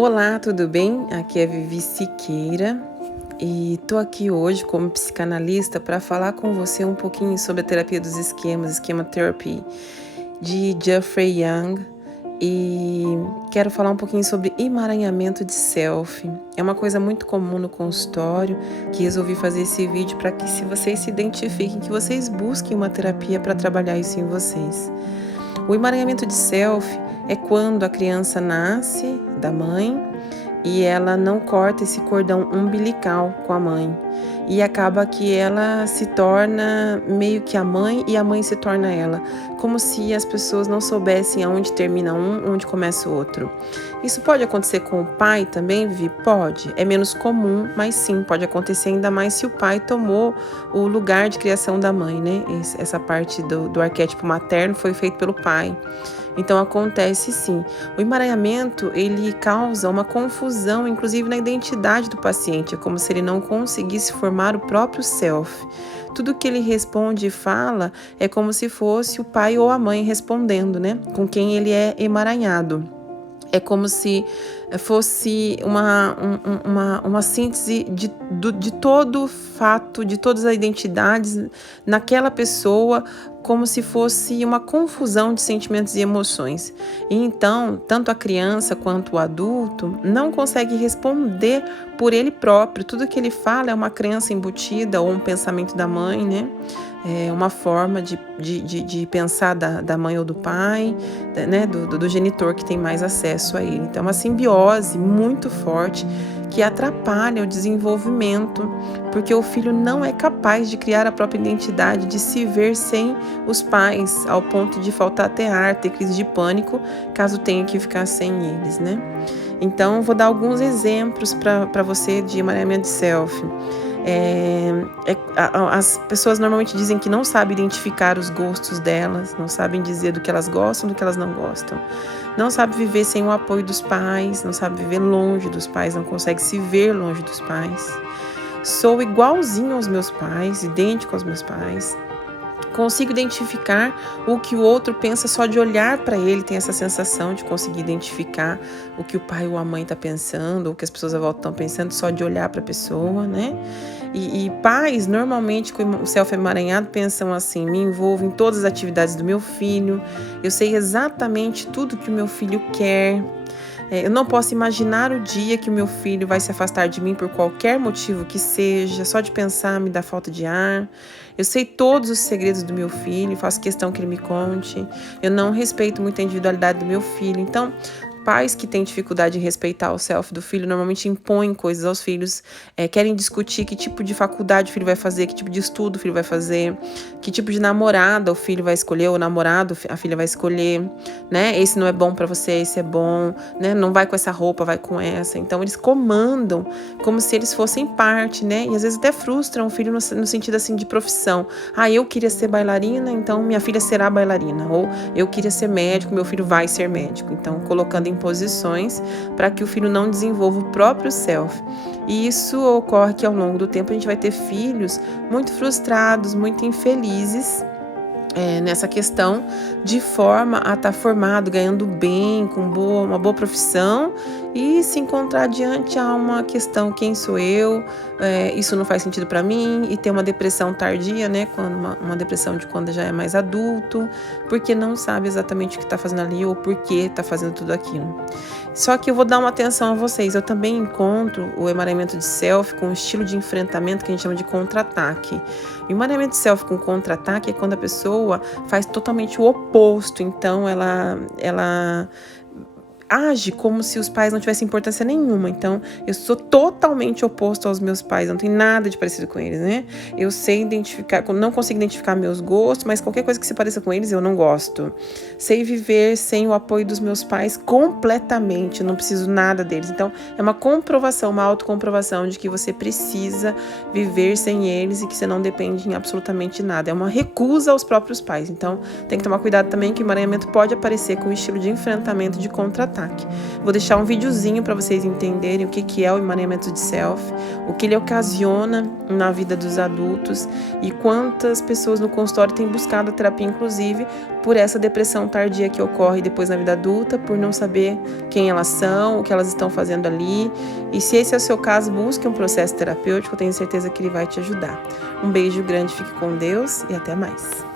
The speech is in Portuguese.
Olá, tudo bem? Aqui é Vivi Siqueira e tô aqui hoje como psicanalista para falar com você um pouquinho sobre a terapia dos esquemas, Schema Therapy, de Jeffrey Young, e quero falar um pouquinho sobre emaranhamento de self. É uma coisa muito comum no consultório que resolvi fazer esse vídeo para que, se vocês se identifiquem, que vocês busquem uma terapia para trabalhar isso em vocês. O emaranhamento de self é quando a criança nasce da mãe e ela não corta esse cordão umbilical com a mãe. E acaba que ela se torna meio que a mãe e a mãe se torna ela. Como se as pessoas não soubessem aonde termina um, onde começa o outro. Isso pode acontecer com o pai também, Vivi? Pode. É menos comum, mas sim, pode acontecer ainda mais se o pai tomou o lugar de criação da mãe, né? Essa parte do arquétipo materno foi feito pelo pai. Então acontece sim. O emaranhamento, ele causa uma confusão, inclusive na identidade do paciente. É como se ele não conseguisse formar o próprio self. Tudo que ele responde e fala é como se fosse o pai ou a mãe respondendo, né? Com quem ele é emaranhado. É como se fosse uma síntese de todo o fato, de todas as identidades naquela pessoa, como se fosse uma confusão de sentimentos e emoções. E então, tanto a criança quanto o adulto não consegue responder por ele próprio. Tudo que ele fala é uma crença embutida ou um pensamento da mãe, né? É uma forma de pensar da mãe ou do pai, né? Do genitor que tem mais acesso a ele. Então, é uma simbiose muito forte que atrapalha o desenvolvimento, porque o filho não é capaz de criar a própria identidade, de se ver sem os pais, ao ponto de faltar até ar, ter crise de pânico, caso tenha que ficar sem eles, né? Então, vou dar alguns exemplos para você de emaranhamento de self. As pessoas normalmente dizem que não sabem identificar os gostos delas, não sabem dizer do que elas gostam, do que elas não gostam. Não sabe viver sem o apoio dos pais, não sabe viver longe dos pais, não consegue se ver longe dos pais. Sou igualzinho aos meus pais, idêntico aos meus pais. Consigo identificar o que o outro pensa só de olhar para ele, tem essa sensação de conseguir identificar o que o pai ou a mãe está pensando, ou o que as pessoas à volta estão pensando só de olhar para a pessoa, né? E pais, normalmente, com o self emaranhado, pensam assim: me envolvo em todas as atividades do meu filho, eu sei exatamente tudo que o meu filho quer. Eu não posso imaginar o dia que o meu filho vai se afastar de mim por qualquer motivo que seja, só de pensar me dá falta de ar. Eu sei todos os segredos do meu filho, faço questão que ele me conte. Eu não respeito muito a individualidade do meu filho. Então, pais que têm dificuldade de respeitar o self do filho normalmente impõem coisas aos filhos, querem discutir que tipo de faculdade o filho vai fazer, que tipo de estudo o filho vai fazer, que tipo de namorada o filho vai escolher, ou namorado a filha vai escolher, né? Esse não é bom para você, esse é bom, né? Não vai com essa roupa, vai com essa. Então eles comandam como se eles fossem parte, né? E às vezes até frustram o filho no sentido assim de profissão. Eu queria ser bailarina, então minha filha será bailarina. Ou eu queria ser médico, meu filho vai ser médico. Então colocando em posições para que o filho não desenvolva o próprio self. E isso ocorre que ao longo do tempo a gente vai ter filhos muito frustrados, muito infelizes, nessa questão, de forma a estar formado, ganhando bem, com uma boa profissão, e se encontrar diante a uma questão: quem sou eu? Isso não faz sentido para mim, e ter uma depressão tardia, né? Uma depressão de quando já é mais adulto, porque não sabe exatamente o que está fazendo ali ou por que está fazendo tudo aquilo. Só que eu vou dar uma atenção a vocês. Eu também encontro o emaranhamento de self com um estilo de enfrentamento que a gente chama de contra-ataque. O emaranhamento de self com contra-ataque é quando a pessoa faz totalmente o oposto. Então, ela age como se os pais não tivessem importância nenhuma. Então, eu sou totalmente oposto aos meus pais, não tem nada de parecido com eles, né? Eu sei identificar, não consigo identificar meus gostos, mas qualquer coisa que se pareça com eles, eu não gosto. Sei viver sem o apoio dos meus pais completamente, eu não preciso nada deles. Então, é uma comprovação, uma autocomprovação de que você precisa viver sem eles e que você não depende em absolutamente nada. É uma recusa aos próprios pais. Então, tem que tomar cuidado também que o emaranhamento pode aparecer com o estilo de enfrentamento, de contra-ataque. ataque. Vou deixar um videozinho para vocês entenderem o que é o emaranhamento de self, o que ele ocasiona na vida dos adultos e quantas pessoas no consultório têm buscado a terapia, inclusive por essa depressão tardia que ocorre depois na vida adulta, por não saber quem elas são, o que elas estão fazendo ali. E se esse é o seu caso, busque um processo terapêutico, eu tenho certeza que ele vai te ajudar. Um beijo grande, fique com Deus e até mais.